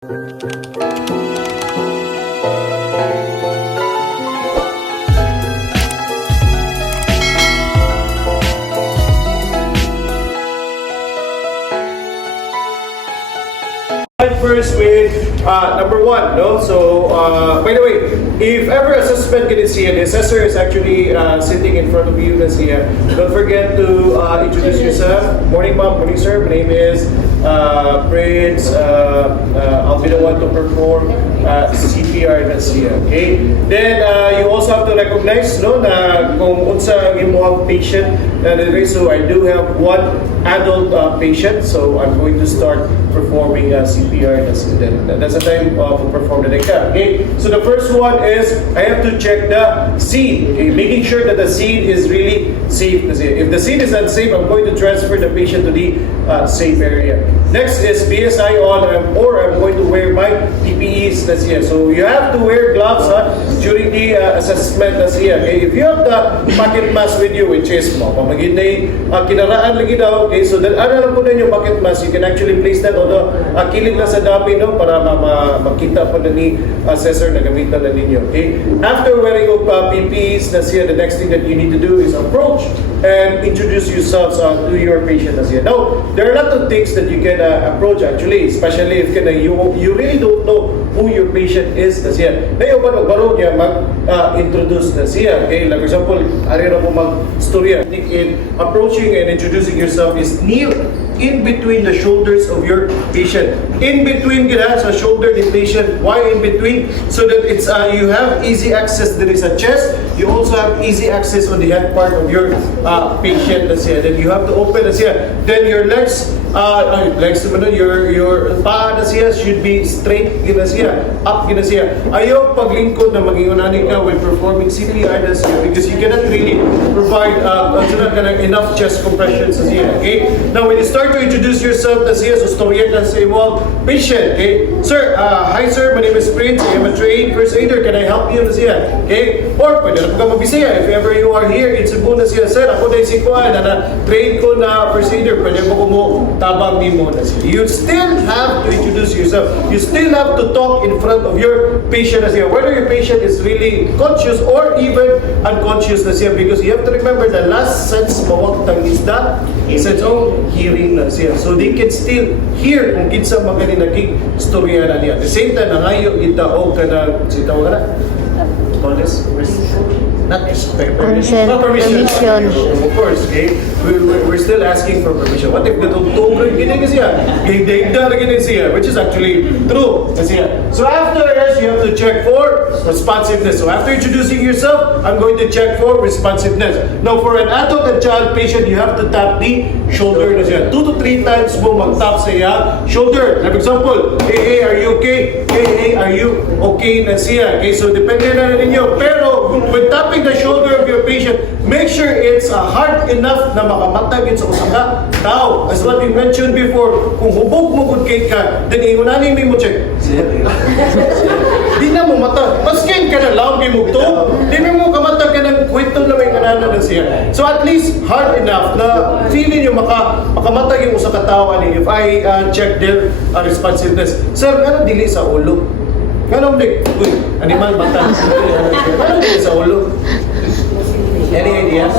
First with number one, no? So, by the way, if ever assessment can see the assessor is actually sitting in front of you, let's see. Don't forget to introduce yourself. Morning, ma'am. Morning, sir. My name is Prince. I'll be the one to perform CPR na siya. Okay? Then, you also have to recognize, no, na kung unsa ang imong patient na nire. So, I do have one adult patient. So, I'm going to start performing CPR. That's the time to perform the exam. Okay? So, the first one is I have to check the scene. Okay? Making sure that the scene is really safe. If the scene is unsafe, I'm going to transfer the patient to the safe area. Next is BSI on, or I'm going to wear my PPEs. That's here. So you have to wear gloves during the assessment. That's here. Okay? If you have the pocket mask with you, which is pamagin na kinaraan lagi daw. Okay, so then ano po na yung pocket mask, you can actually place that on the kilig na sa dami, no, para makita pa na ni assessor na gamitan na ninyo. Okay? After wearing of PPEs, that's here, the next thing that you need to do is approach and introduce yourselves to your patient. That's here. Now, there are a lot of things that you can approach actually, especially if you really don't know who your patient is. That's here. Ngayon ba nagbaro niya mag-introduce na siya. Okay? Like for example, ari na po mag-storya. In approaching and introducing yourself is kneel in between the shoulders of your patient. In between sa shoulder ni patient. Why in between? So that it's you have easy access. There is a chest. You also have easy access on the head part of your patient. Then you have to open then your legs your paa should be straight up ayaw paglingkod na mag-iunanin ka when performing CPR because you cannot really provide enough chest compression okay? Now when you start to introduce yourself so storya ka sa imong patient. Okay? Sir, hi sir, my name is Prince. I am a trained first aider. Can I help you okay? Or pwede na po ka magbisaya if ever you are here in Cebu sir, ako na isikuan na trained ko na first aider. Pwede mo kumo tabang nimo na siya. You still have to introduce yourself. You still have to talk in front of your patient whether your patient is really conscious or even unconscious because you have to remember the last sense mawagtang is the sense of hearing so they can still hear kung kinsa magani naging storya na niya. At the same time nangayo itaog ka na sitaw ka na not permission. Of course, okay? We're still asking for permission. What if the October which is actually true. So after this, you have to check for responsiveness. So after introducing yourself, I'm going to check for responsiveness. Now for an adult and child patient, you have to tap the shoulder 2 to 3 times mo mag-tap sa shoulder. For example, hey, are you okay? Hey, are you okay na siya? Okay, so depende na ninyo. Pero when tapping the shoulder of your patient, make sure it's hard enough na makamatag sa usang tao. As what we mentioned before, kung hubog mo good cake ka, then iunanin mo check. Di na mo mata. Maskin ka na lang mo to. Di mo kamatag ka ng kwento na may kanana na siya. So at least hard enough na feeling nyo makamatag yung usang katao. If I check their responsiveness. Sir, ano dili sa ulo? Ganun animal bata. Ano dili sa ulo? Any ideas?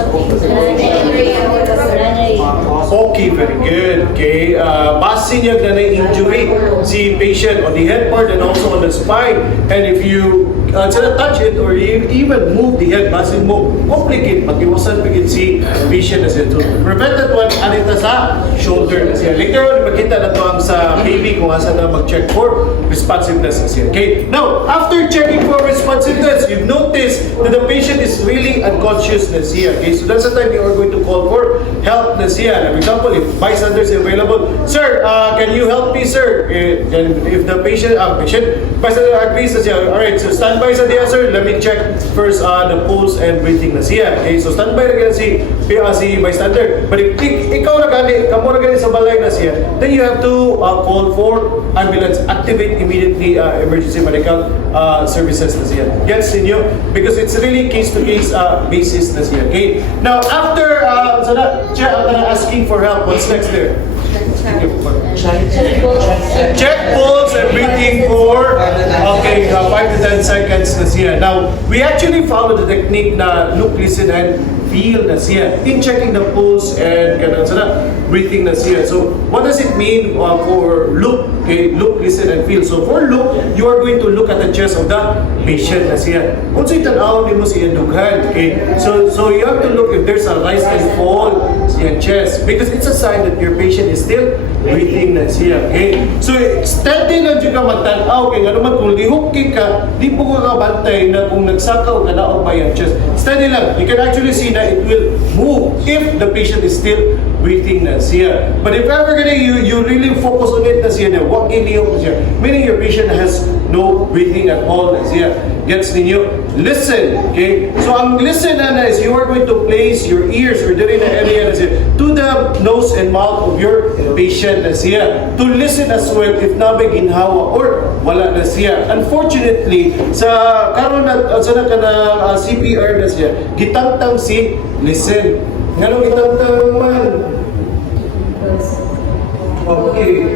Okay, very good. Okay, basinyag na injury si patient on the head part and also on the spine. And if you touch it or you even move the head, basin mo, complicate, mag-iwasan bigit si patient na siya. So, prevent that one, anita sa shoulder na siya. Later on, magkita na to ang sa baby kung asa na mag-check for responsiveness na siya. Okay, now, after checking for responsiveness, you've noticed that the patient is really unconscious na siya. Okay, so that's the time you are going to call for help na siya. For example, if bystanders is available, sir, can you help me, sir? If the patient bystander agrees na siya, alright, so standby sa diya, sir, let me check first the pulse and breathing na siya. Okay, so standby na ganyan si bystander. But if ikaw na gani, kamo na gani sa balay na siya, then you have to call for ambulance, activate immediately emergency medical services na siya. Gets inyo? Because it's really case-to-case basis na siya. Okay? Now, after asking for help, what's next there? Check pulse and breathing for 5 to 10 seconds na siya. Now, we actually follow the technique na look, listen, and feel na siya in checking the pulse and breathing na siya. So, what does it mean for look? Okay, look, listen, and feel. So, for look, you are going to look at the chest of the patient na siya. Kung sa'yo tanaw, di mo siya dughan. Okay, so you have to look if there's a rise and fall sa iyang chest because it's a sign that your patient is still breathing na siya. Okay, so steady lang dyan ka magtanaw. Okay, nga naman kung lihok ka, di po ka kabantay na kung nagsakaw ka na o ba yung chest. Steady lang. You can actually see that it will move if the patient is still breathing na siya. But if ever gonna you really focus on it na siya na wag ilihok na siya, meaning your patient has no breathing at all na siya. Gets ninyo? Listen. Okay? So ang listen na is you are going to place your ears or diri na area na siya to the nose and mouth of your patient na siya. To listen as well if nabay ginhawa or wala na siya. Unfortunately, sa karon na sa CPR na siya, gitangtang si listen. Ngano gitangtang man? Okay.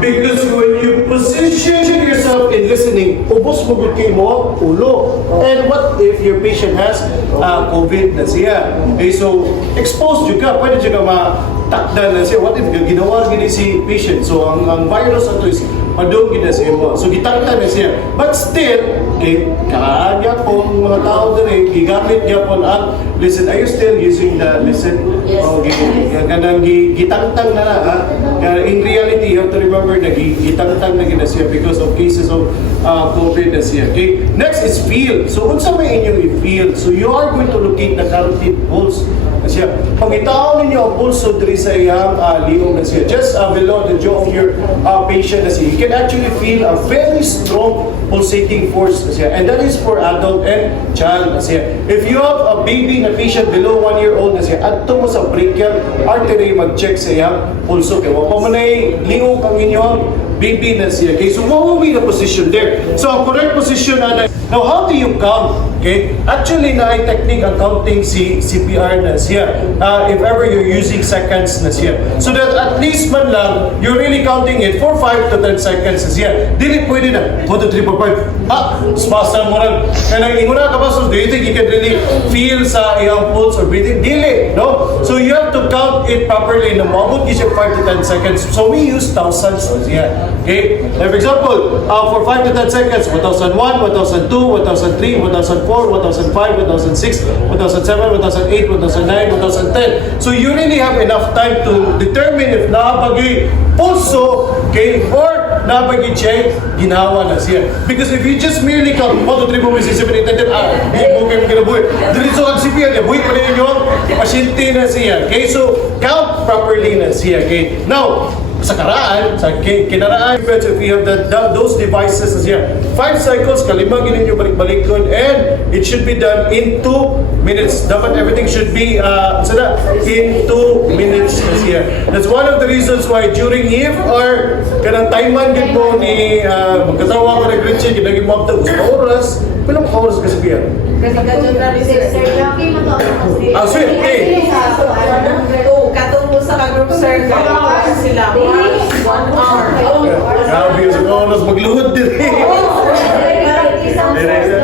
Because when you position yourself in listening, ubos mo gud kay mo ulo. And what if your patient has COVID na siya? Okay, so exposed juga, pwede juga matakdan na siya. What if ginawa gini si patient? So ang virus ato is padung gid na siya mo. So gitakdan na siya. But still, okay, kaanya pong mga tao diri gigamit gyapon ang listen. Are you still using the listen? Yes. Okay, kanang gitangtang na ha. In reality, you have to remember na gitangtang na gina siya because of cases of COVID na siya. Okay? Next is feel. So, unsa may inyong i-feel? So, you are going to locate the carotid pulse na siya. Pag itaon ninyo ang pulso diri sa iyang liong na siya, just below the jaw of your patient na siya, you can actually feel a very strong pulsating force na siya. And that is for adult and child na siya. If you have a baby na patient below 1 year old na siya, adto mo sa brachial artery mag-check sa iyang pulso. Kaya wala pa man ay liong ang inyong baby na siya. Okay, so what will be the position there? So, ang correct position na now, how do you count? Okay, actually, na ay technique ang counting si CPR na siya. If ever you're using seconds na siya. So that at least man lang, you're really counting it for 5 to 10 seconds na siya. Dili pwede na, 1, 2, 3, 4, 5. Spasa mo rin. Kaya nang inguna ka ba, so do you think you can really feel sa iyang pulse or breathing? Dili, no? So you have to count it properly na mabot siya 5 to 10 seconds. So we use thousands na siya. Okay? For example, for 5 to 10 seconds, 1001, 1002, 1003, 1004, 1005, 1006, 1007, 1008, 1009, 1010. So you really have enough time to determine if naabagi pulso, okay, or naabagi check, ginawa na siya. Because if you just merely count 1, 2, 3, 4, 5, 6, 7, 8, 9, 10, di mo kayo kinabuhi. Diretso ang CPR niya, buhi pa rin yung pasyente na siya. Okay, so count properly na siya. Okay, now, sa karaan, sa kinaraan, if you have those devices na siya, 5 cycles, kalima ginin nyo balik-balikon, and it should be done in 2 minutes. Dapat everything should be in 2 minutes na siya. That's one of the reasons why during if or kanang timeman gid mo ni magkatawa ko na Gretchen, ginagin mo ang oras, pilang oras kasi biya? Kasi ganyan na rin sir. Sir, okay. Katong sa ka-group sir, sila 1 hour. Grabe yung sa oras, magluhod din.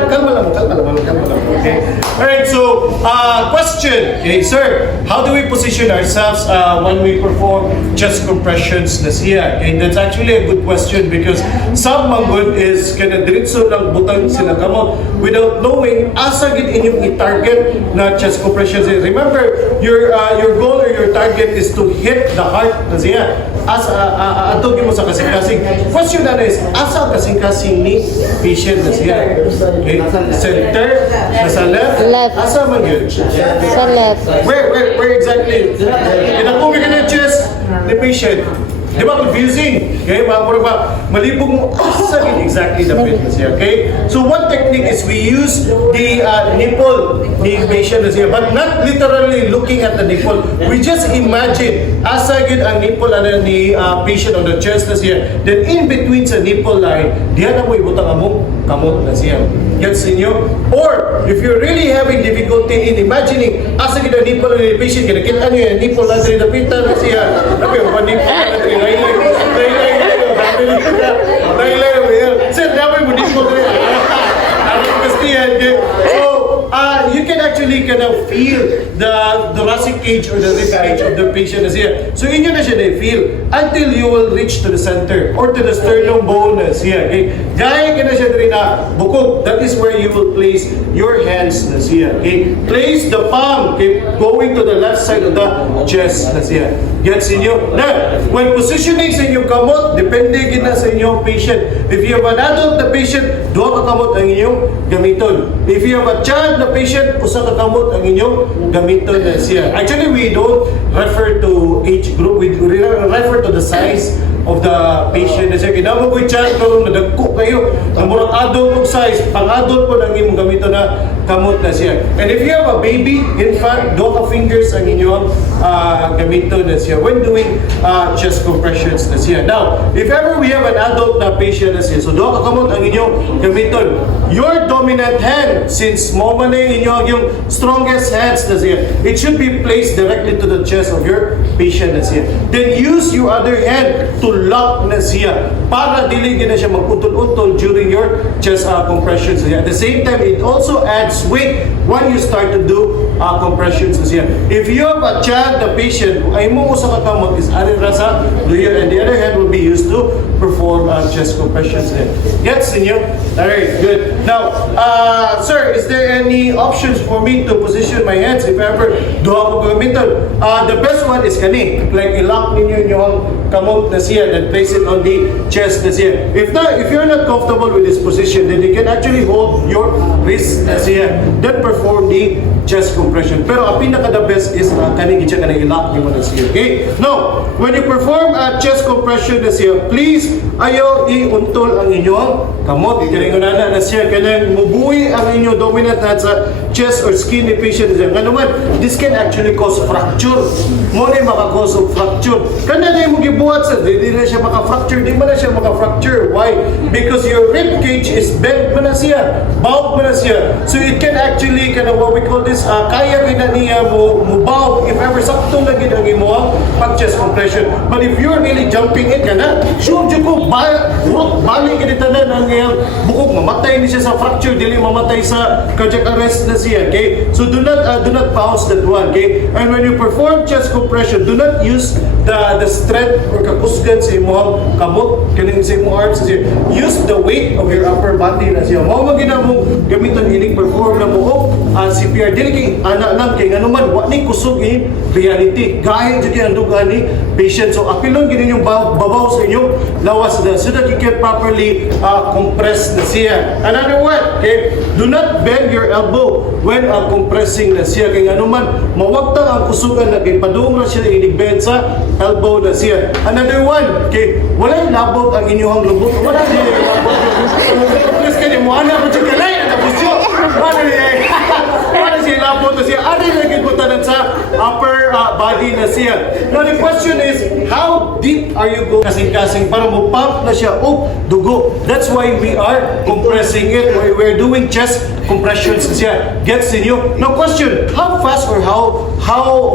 Kalma lang. Okay. Alright, so, question. Okay, sir, how do we position ourselves when we perform chest compressions na siya? Okay, that's actually a good question because some manggod is kana diretso lang butang sila kamo without knowing asa gid inyong i-target na chest compressions. Remember, your goal or your target is to hit the heart na siya. Asa ato mo sa kasing-kasing. Question na is asa kasing-kasing ni patient na siya? Okay, center, nasa left. Asa man yun? Sa left. Where exactly? Kinakumi ka na chest, the patient. Di ba confusing? Okay, malibog mo asa exactly the pit na siya. Okay? So one technique is we use the nipple ni patient na siya, but not literally looking at the nipple. We just imagine asa gid ang nipple ni patient on the chest na siya. Then in between sa nipple line, diyan na mo ibutang among kamot na siya. Gets inyo? Or if you're really having difficulty in imagining asa gid ang nipple ni patient, kinakita niyo yung nipple na siya, napita na siya. Nabi, yung nipple na siya, so you can actually kind of feel the thoracic cage or the rib cage of the patient is here. So inyo na siya na-feel until you will reach to the center or to the sternum bone na siya. Okay? Gaya ka na siya rin na bukog. That is where you will place your hands na siya. Okay? Place the palm, okay, going to the left side of the chest na siya. Gets inyo? Now, when positioning sa inyong kamot, depende gina sa inyong patient. If you have an adult na patient, duha ka kamot ang inyong gamiton. If you have a child na patient, usa ka kamot ang inyong gamiton na siya. Actually, we don't refer to age group. We refer to the size of the patient na siya. Kinamo ko'y child, kung madagko kayo, ang murang adult of size, pang-adult po ang imong gamiton na kamot na siya. And if you have a baby, infant, duha ka fingers ang inyong gamiton na siya when doing chest compressions na siya. Now, if ever we have an adult na patient na siya, so duha ka kamot ang inyong gamiton. Your dominant hand, since mo man yung strongest hands na siya, it should be placed directly to the chest of your patient na siya. Then use your other hand to lock na siya para dili na siya magutol-utol during your chest compressions na siya. At the same time, it also adds weight when you start to do compressions na siya. If you have a child, the patient, ay mo sa kakamot is arin rasa, and the other hand will be used to perform chest compressions. Gets in you? Alright, good. Now, sir, is there any options for me to position my hands if ever duha ko gamiton? The best one is kani, like i-lock ninyo yung kamot na siya, then place it on the chest na siya. If you're not comfortable with this position, then you can actually hold your wrist na siya, then perform the chest compression. Pero ang pinaka-the best is kani gitya ka na i-lock nyo na siya. Okay? Now, when you perform a chest compression na siya, please ayaw i-untol ang inyong kamot. Ikaringunana na siya, kanang mubuhi ang inyong dominant hand sa chest or skin ni patient na siya. Nga naman, this can actually cause fracture. Mo na maka-cause of fracture. Kana na yung magibuhat sa, hindi na siya maka-fracture, di man na siya maka-fracture. Why? Because your rib cage is bent mo na siya, bowed mo na siya. So it can actually, kind of what we call this, kaya rin na niya mo bow if ever sakto na gid ang imo pag-chest compression. But if you're really jumping it, kana, sure dyan ko, balik ka tanan ang bukog, mamatay ni siya sa fracture, dili mamatay sa cardiac arrest na siya. Okay? So do not bounce that one. Okay? And when you perform chest compression, do not use the strength or kakusgan sa imong kamot, kaning sa imong arms na siya. Use the weight of your upper body na siya. Mao man ginamong gamiton ining perform na mo CPR. Dili kay anak kay nganuman wa ni kusog in reality. Gaya jud ang duga ni patient. So apilon gid yung babaw sa inyong lawas na so that you can properly compress na siya. Another one, okay? Do not bend your elbow when compressing na siya. Kay nganuman mawagtang ang kusugan na kay padung ra siya inig-bend sa elbow na siya. Another one, okay? Walay labot ang inyong lubot. Wala din labot. Please kani mo ana mo jud kalay na busyo. Wala siya labot na siya. Ano yung nagigutanan sa upper body na siya. Now the question is, how deep are you going kasing-kasing para mo pump na siya o dugo? That's why we are compressing it. We're doing chest compressions na siya. Gets in you? Now question, how fast or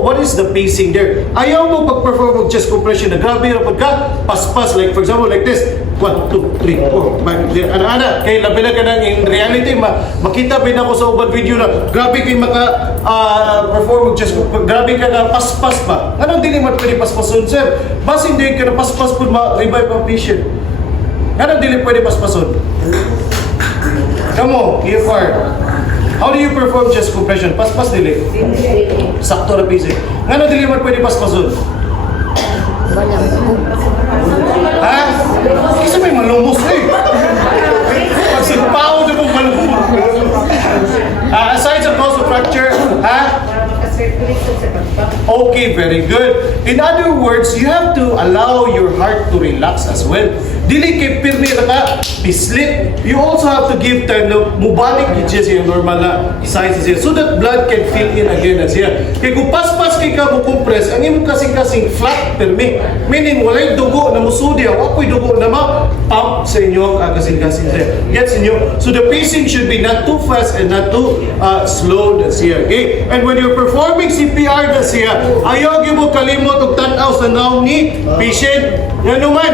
what is the pacing there? Ayaw mo pag-perform ng chest compression na grabe na pagka paspas. Like for example, like this. 1, 2, 3, 4, 5. Ana-ana, kay labi na ka nang in reality, makita bin ako sa ubad video na grabe kay maka-perform ng chest compression. Grabe ka na paspas ba? Anong dili man pwede paspason, sir? Bas hindi ka na paspas po ma-revive ang patient. Anong dili pwede paspason? Come on, EFR. How do you perform chest compression? Paspas dili? Sakto na patient. Anong dili man pwede paspason? Ha? Kasi may malumos eh. Pagsipaw na mong malumos. Aside sa cause of fracture, ha? Okay, very good. In other words, you have to allow your heart to relax as well. Dili kay pirmi na ka, pislit. You also have to give time na mubalik siya sa normal na size siya so that blood can fill in again na siya. Kaya kung paspas kay ka compress, ang imo kasing flat pirmi. Meaning, walay dugo na musudi, wakoy dugo na ma-pump sa inyo kasing-kasing siya. Gets inyo? So the pacing should be not too fast and not too slow na siya. Okay? And when you're performing CPR na siya, ayaw gyud mo kalimot og tan-aw sa naong ni patient. Yan naman.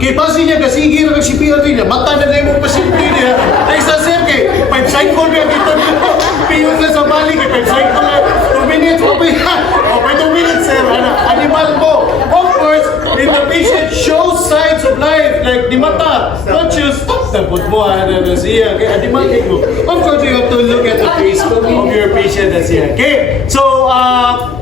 Kaya basi niya kasigi na CPR niya, mata na na yung pasyente niya. Ay sa sir, kay 5 cycle niya, kita niyo. Piyos na sa bali, kay 5 cycle na. 2 minutes, okay ha. Okay, 2 minutes sir, animal mo. Of course, if the patient shows signs of life, like di mata, don't you stop the put mo, siya. Kaya animal mo. Of course, you have to look at the face of your patient na siya. Okay? So,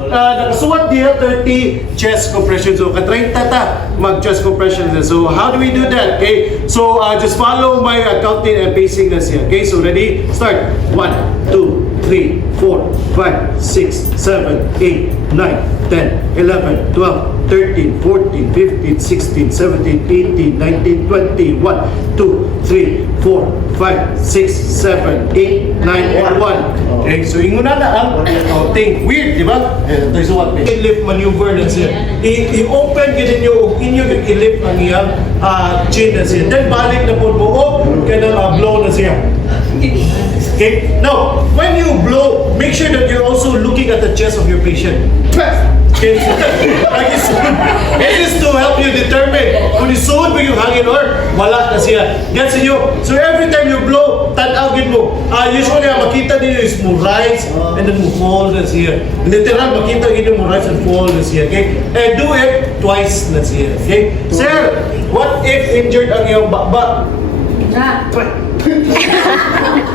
nakasuwat diya 30 chest compressions. So, ka-30 ta mag-chest compressions. So, how do we do that? Okay? So, just follow my counting and pacing na siya. Okay? So, ready? Start. 1, 2, 3, 4, 5, 6, 7, 8, 9, 10, 11, 12, 13, 14, 15, 16, 17, 18, 19, 20, 1, 2, 3, 4, 5, 6, 7, 8, 9, and 1. Okay, so yung una na ang counting. Weird, di ba? Ito is what? I-lift maneuver na siya. I-open ganyan nyo, inyo i-lift ang iyang chin na siya. Then balik na po mo, kaya blow na siya. Okay? Now, when you blow, make sure that you're also looking at the chest of your patient. Okay? This is to help you determine kung isuod ba yung hangin or wala na siya. Gets nyo? So every time you blow, tanawin mo. Usually, makita niyo is mo rise and then mo fall na siya. Literal, makita niyo mo rise and fall na siya. Okay? And do it twice na siya. Okay? Sir, what if injured ang iyong bakbak?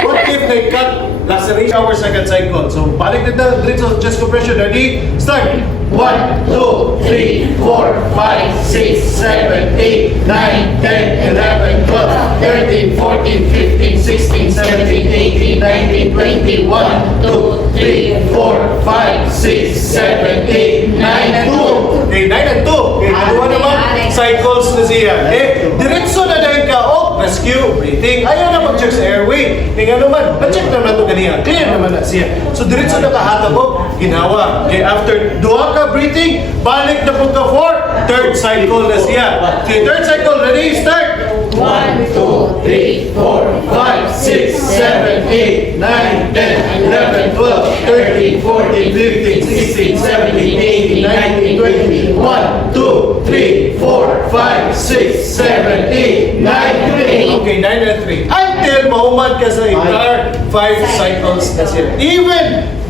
What if they cut last 3 hours second cycle? So, balik na dito sa chest compression. Ready? Start! 1, 2, 3, 4, 5, 6, 7, 8, 9, 10, 11, 12, 13, 14, 15, 16, 17, 18, 19, 20, 1, 2, 3, 4, 5, 6, 7, 8, 9, and 2. Okay, 9 and 2. Okay, dalawa naman cycles na siya. Okay, diretso na dahil ka, rescue, breathing. Ayaw na mag-check sa airway. Kaya nga naman, na-check naman ito ganyan. Clear naman na siya. So, diretso na kahatag ko, ginawa. Okay, after duha ka breathing, balik na po ka for third cycle na siya. Okay, third cycle, ready, start! 1, 2, 3, 4, 5, 6, 7, 8, 9, 10, 11, 12, 13, 14, 15, 16, 17, 18, 19, 20, 1, 2, 3, 4, 5, 6, 7, 8, 9, 3. Okay, 9 and 3. Until mahuman ka sa entire 5 cycles na siya. Even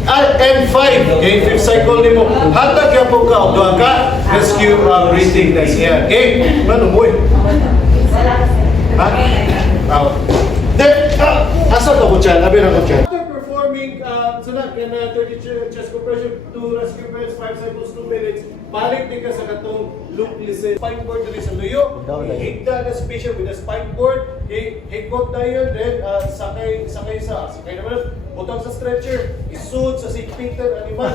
and 5, okay, 5th cycle ni mo, hatag ka po ka, o doon ka, rescue breathing na siya. Okay? Ano mo eh? Ha? Then, asa ka po dyan? Abi na ko dyan. After performing, sunod, 30 chest compression, 2 rescue breaths, 5 cycles, 2 minutes, balik din ka sa katong loop listen. Spine board na rin sa luyo. Higda na patient with a spine board. Higgot na yun. Then, sakay naman. Butang sa stretcher. Isuot sa 6 feet animal.